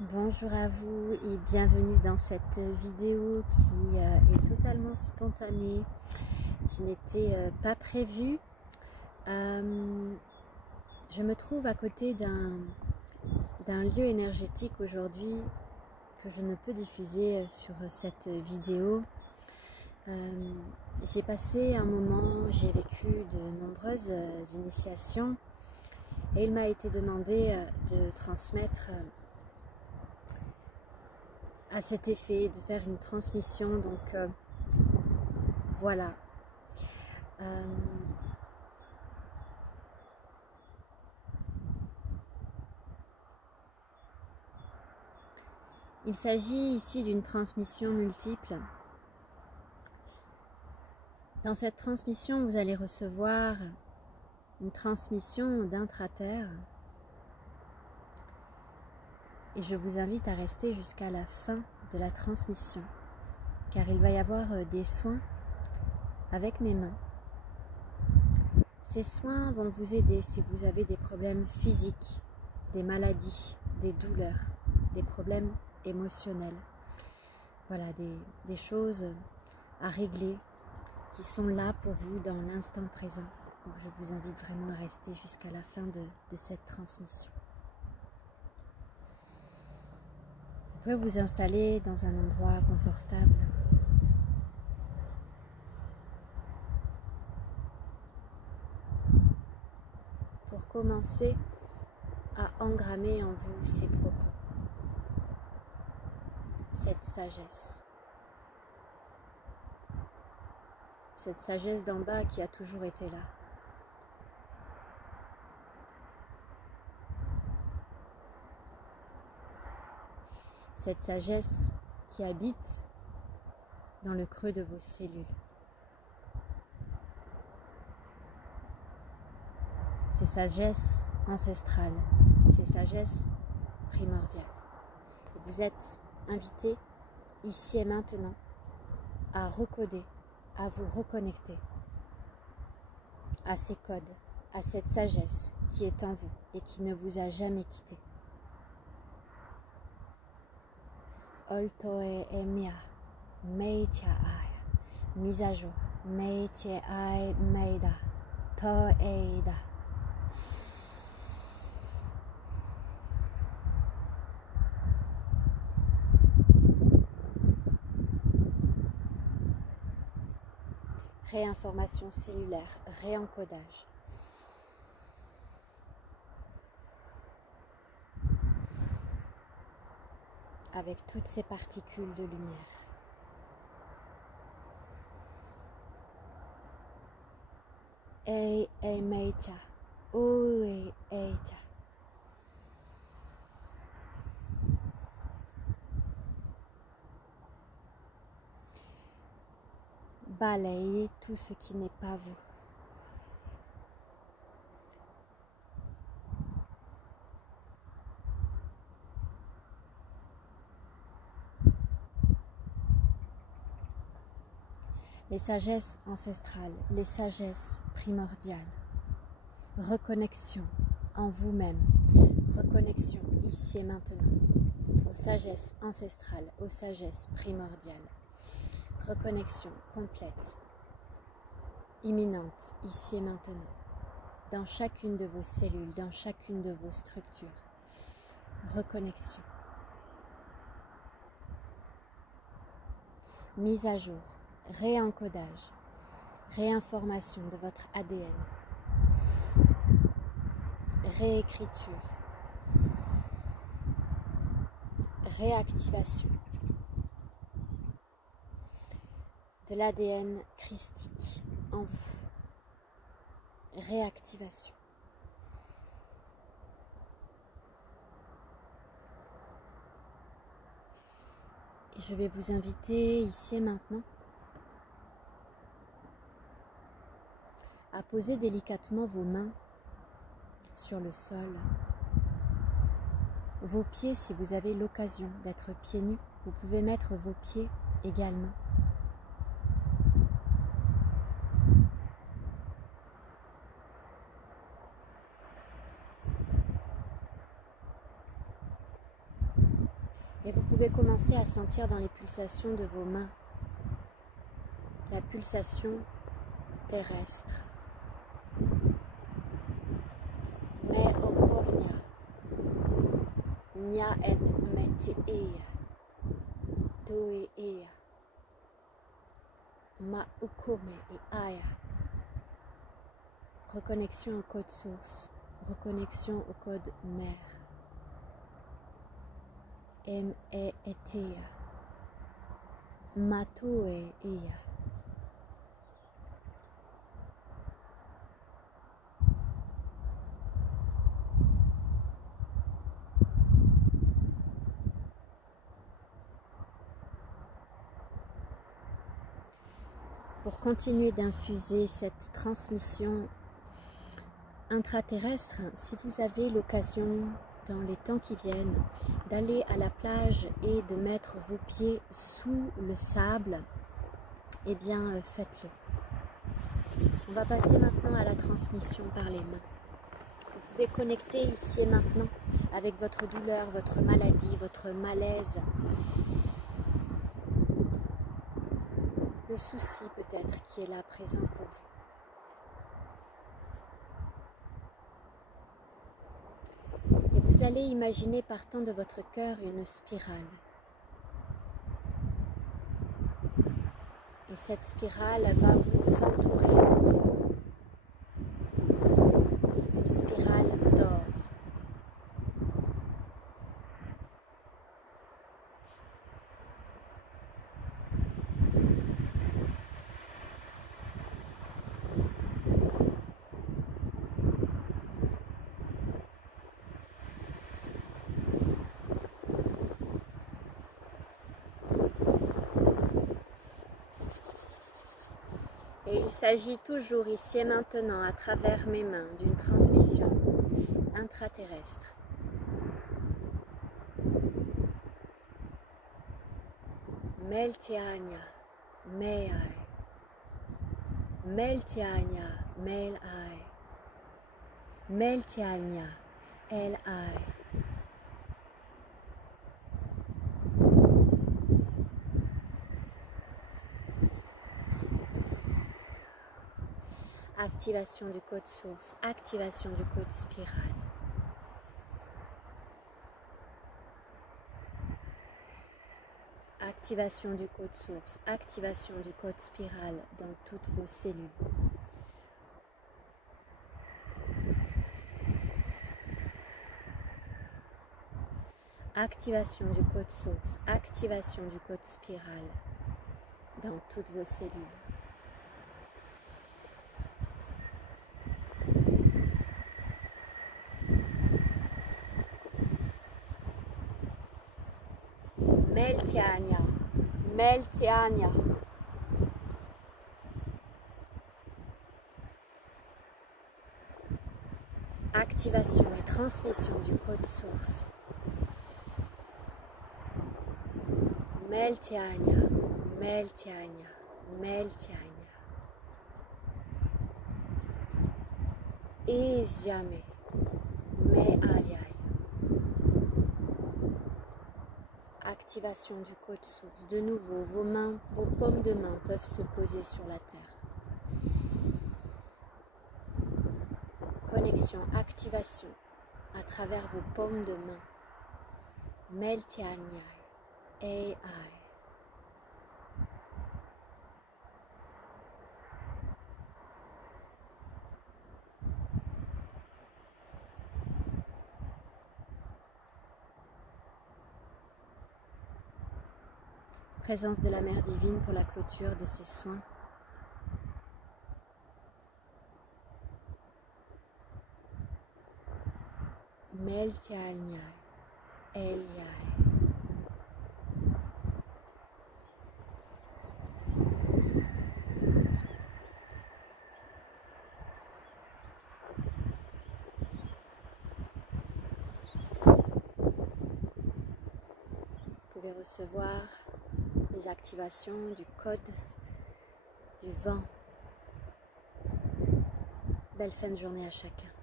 Bonjour à vous et bienvenue dans cette vidéo qui est totalement spontanée, qui n'était pas prévue. Je me trouve à côté d'un lieu énergétique aujourd'hui que je ne peux diffuser sur cette vidéo. J'ai passé un moment, j'ai vécu de nombreuses initiations et il m'a été demandé de transmettre à cet effet, de faire une transmission, donc voilà. Il s'agit ici d'une transmission multiple. Dans cette transmission, vous allez recevoir une transmission d'intra-terre et je vous invite à rester jusqu'à la fin de la transmission car il va y avoir des soins avec mes mains. Ces soins vont vous aider si vous avez des problèmes physiques, des maladies, des douleurs, des problèmes émotionnels. Voilà, des choses à régler qui sont là pour vous dans l'instant présent. Donc je vous invite vraiment à rester jusqu'à la fin de cette transmission. Vous pouvez vous installer dans un endroit confortable. Pour commencer à engrammer en vous ces propos, cette sagesse d'en bas qui a toujours été là. Cette sagesse qui habite dans le creux de vos cellules. Ces sagesses ancestrales, ces sagesses primordiales. Vous êtes invité ici et maintenant à recoder, à vous reconnecter à ces codes, à cette sagesse qui est en vous et qui ne vous a jamais quitté. Oltoe emia, meitia ai, mise à jour, meitie ai meida, to eida. Réinformation cellulaire, réencodage. Avec toutes ces particules de lumière. Ei meitia, oi eitia. Balayez tout ce qui n'est pas vous. Les sagesses ancestrales, les sagesses primordiales, reconnexion en vous-même, reconnexion ici et maintenant, aux sagesses ancestrales, aux sagesses primordiales, reconnexion complète, imminente ici et maintenant, dans chacune de vos cellules, dans chacune de vos structures, reconnexion, mise à jour, réencodage, réinformation de votre ADN, réécriture, réactivation de l'ADN christique en vous, réactivation. Et je vais vous inviter ici et maintenant à poser délicatement vos mains sur le sol. Vos pieds, si vous avez l'occasion d'être pieds nus, vous pouvez mettre vos pieds également. Et vous pouvez commencer à sentir dans les pulsations de vos mains la pulsation terrestre. Me okornia, nia et meti ea, toe ea, ma ukome e aya. Reconnexion au code source, reconnexion au code mère. M e etea, matoe ea. Pour continuer d'infuser cette transmission intraterrestre, si vous avez l'occasion dans les temps qui viennent d'aller à la plage et de mettre vos pieds sous le sable, eh bien faites-le. On va passer maintenant à la transmission par les mains. Vous pouvez connecter ici et maintenant avec votre douleur, votre maladie, votre malaise, le souci peut-être qui est là présent pour vous. Et vous allez imaginer partant de votre cœur une spirale. Et cette spirale va vous entourer complètement. Une spirale d'or. Et il s'agit toujours ici et maintenant, à travers mes mains, d'une transmission intraterrestre. Meltiania, Meai. Meltiania, Melai. Meltiania, Li. Activation du code source, activation du code spirale. Activation du code source, activation du code spirale dans toutes vos cellules. Activation du code source, activation du code spirale dans toutes vos cellules. Meltiania, Meltiania. Activation et transmission du code source. Meltiania, Meltiania, Meltiania. Isiame, me aliai. Activation du code source. De nouveau, vos mains, vos paumes de main peuvent se poser sur la terre. Connexion, activation à travers vos paumes de main. Meltiania, AI. Présence de la Mère Divine pour la clôture de ces soins. Meltiania, Eliai. Vous pouvez recevoir les activations du code du vent. Belle fin de journée à chacun.